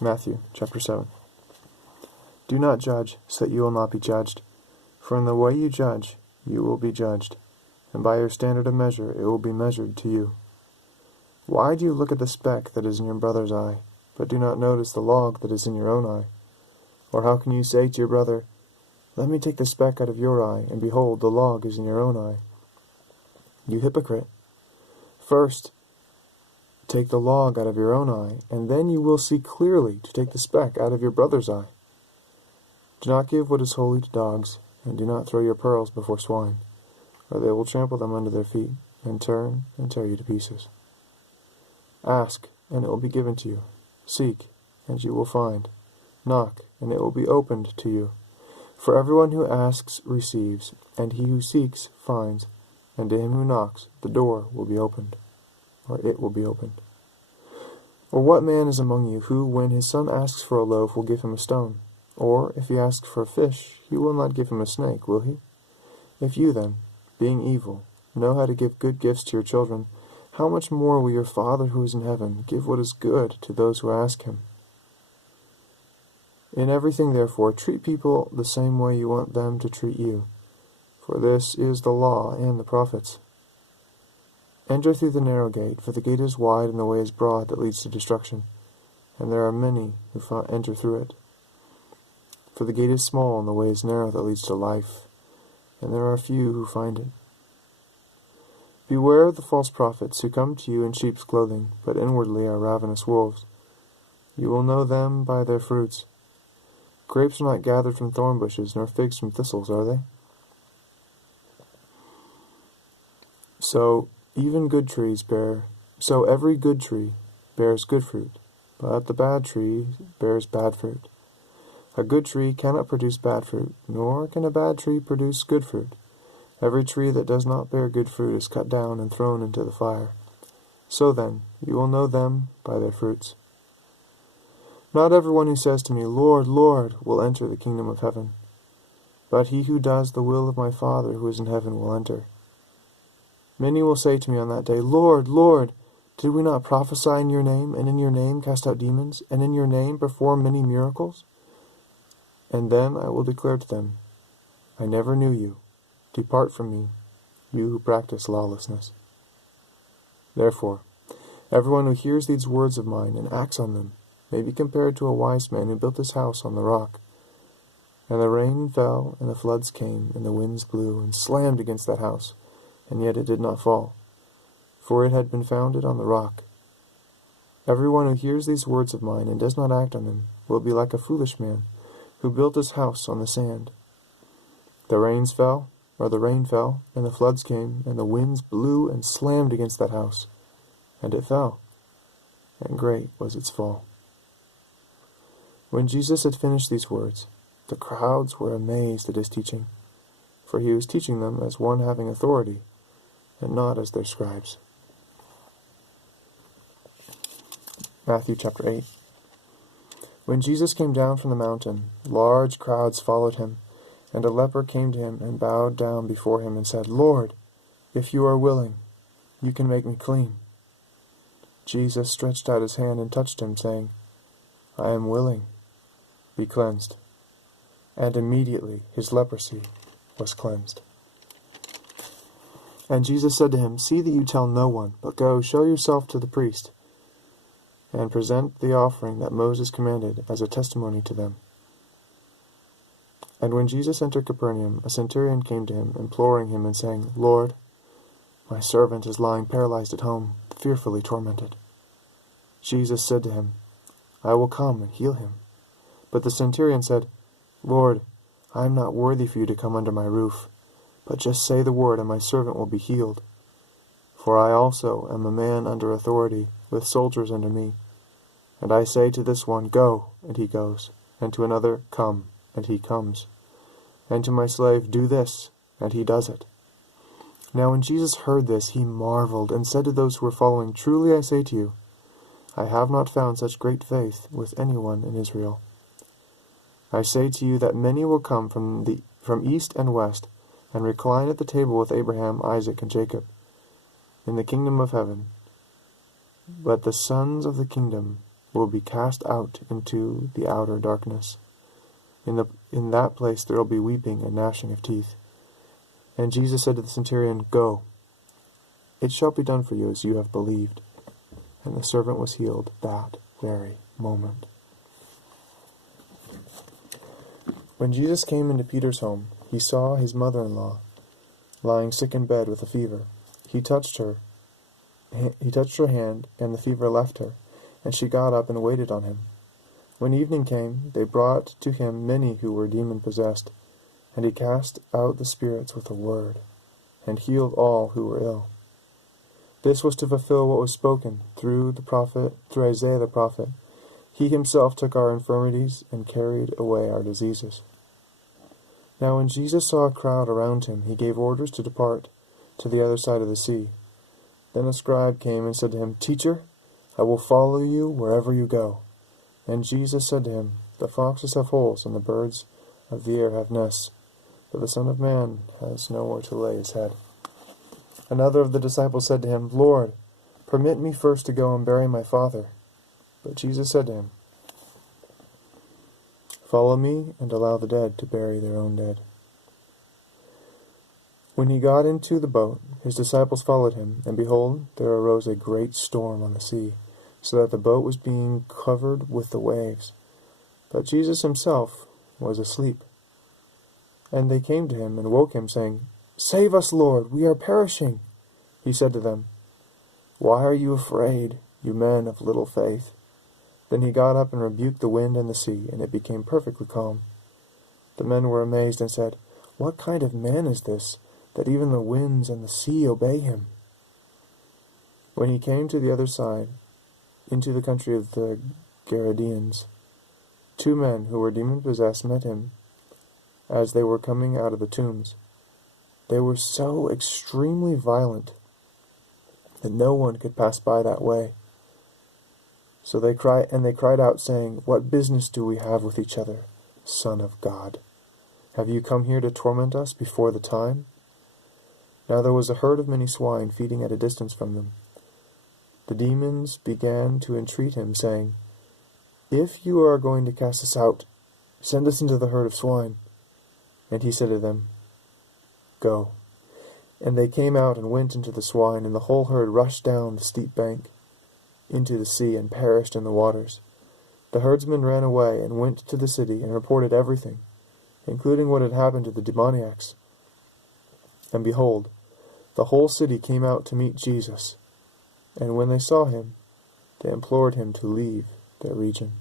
Matthew chapter 7. Do not judge, so that you will not be judged. For in the way you judge, you will be judged, and by your standard of measure it will be measured to you. Why do you look at the speck that is in your brother's eye, but do not notice the log that is in your own eye? Or how can you say to your brother, Let me take the speck out of your eye, and behold, the log is in your own eye? You hypocrite! First, take the log out of your own eye, and then you will see clearly to take the speck out of your brother's eye. Do not give what is holy to dogs, and do not throw your pearls before swine, or they will trample them under their feet, and turn and tear you to pieces. Ask, and it will be given to you. Seek, and you will find. Knock, and it will be opened to you. For everyone who asks receives, and he who seeks finds, and to him who knocks the door will be opened, or it will be opened. Or what man is among you who, when his son asks for a loaf, will give him a stone? Or, if he asks for a fish, he will not give him a snake, will he? If you then, being evil, know how to give good gifts to your children, how much more will your Father who is in heaven give what is good to those who ask him? In everything, therefore, treat people the same way you want them to treat you, for this is the law and the prophets. Enter through the narrow gate, for the gate is wide and the way is broad that leads to destruction, and there are many who enter through it. For the gate is small and the way is narrow that leads to life, and there are few who find it. Beware of the false prophets who come to you in sheep's clothing, but inwardly are ravenous wolves. You will know them by their fruits. Grapes are not gathered from thorn bushes, nor figs from thistles, are they? So every good tree bears good fruit, but the bad tree bears bad fruit. A good tree cannot produce bad fruit, nor can a bad tree produce good fruit. Every tree that does not bear good fruit is cut down and thrown into the fire. So then, you will know them by their fruits. Not everyone who says to me, Lord, Lord, will enter the kingdom of heaven, but he who does the will of my Father who is in heaven will enter. Many will say to me on that day, Lord, Lord, did we not prophesy in your name, and in your name cast out demons, and in your name perform many miracles? And then I will declare to them, I never knew you. Depart from me, you who practice lawlessness. Therefore, everyone who hears these words of mine and acts on them may be compared to a wise man who built his house on the rock. And the rain fell, and the floods came, and the winds blew, and slammed against that house, and yet it did not fall, for it had been founded on the rock. Everyone who hears these words of mine and does not act on them will be like a foolish man who built his house on the sand. The rain fell, and the floods came, and the winds blew and slammed against that house, and it fell, and great was its fall. When Jesus had finished these words, the crowds were amazed at his teaching, for he was teaching them as one having authority, and not as their scribes. Matthew chapter 8. When Jesus came down from the mountain, large crowds followed him, and a leper came to him and bowed down before him and said, Lord, if you are willing, you can make me clean. Jesus stretched out his hand and touched him, saying, I am willing, be cleansed. And immediately his leprosy was cleansed. And Jesus said to him, See that you tell no one, but go, show yourself to the priest, and present the offering that Moses commanded as a testimony to them. And when Jesus entered Capernaum, a centurion came to him, imploring him and saying, Lord, my servant is lying paralyzed at home, fearfully tormented. Jesus said to him, I will come and heal him. But the centurion said, Lord, I am not worthy for you to come under my roof, but just say the word, and my servant will be healed. For I also am a man under authority, with soldiers under me. And I say to this one, Go, and he goes, and to another, Come, and he comes, and to my slave, Do this, and he does it. Now when Jesus heard this, he marveled, and said to those who were following, Truly I say to you, I have not found such great faith with anyone in Israel. I say to you that many will come from east and west, and recline at the table with Abraham, Isaac, and Jacob, in the kingdom of heaven. But the sons of the kingdom will be cast out into the outer darkness. In that place there will be weeping and gnashing of teeth. And Jesus said to the centurion, Go, it shall be done for you as you have believed. And the servant was healed that very moment. When Jesus came into Peter's home, he saw his mother-in-law lying sick in bed with a fever. He touched her hand, and the fever left her, and she got up and waited on him. When evening came, they brought to him many who were demon-possessed, and he cast out the spirits with a word, and healed all who were ill. This was to fulfill what was spoken through Isaiah the prophet. He himself took our infirmities and carried away our diseases. Now when Jesus saw a crowd around him, he gave orders to depart to the other side of the sea. Then a scribe came and said to him, Teacher, I will follow you wherever you go. And Jesus said to him, The foxes have holes, and the birds of the air have nests, but the Son of Man has nowhere to lay his head. Another of the disciples said to him, Lord, permit me first to go and bury my father. But Jesus said to him, Follow me, and allow the dead to bury their own dead. When he got into the boat, his disciples followed him, and behold, there arose a great storm on the sea, so that the boat was being covered with the waves. But Jesus himself was asleep. And they came to him and woke him, saying, Save us, Lord, we are perishing. He said to them, Why are you afraid, you men of little faith? Then he got up and rebuked the wind and the sea, and it became perfectly calm. The men were amazed and said, What kind of man is this, that even the winds and the sea obey him? When he came to the other side, into the country of the Gerasenes, 2 men who were demon-possessed met him as they were coming out of the tombs. They were so extremely violent that no one could pass by that way. So they cried out, saying, What business do we have with each other, Son of God? Have you come here to torment us before the time? Now there was a herd of many swine feeding at a distance from them. The demons began to entreat him, saying, If you are going to cast us out, send us into the herd of swine. And he said to them, Go. And they came out and went into the swine, and the whole herd rushed down the steep bank into the sea and perished in the waters. The herdsmen ran away and went to the city and reported everything, including what had happened to the demoniacs. And behold, the whole city came out to meet Jesus, and when they saw him, they implored him to leave their region.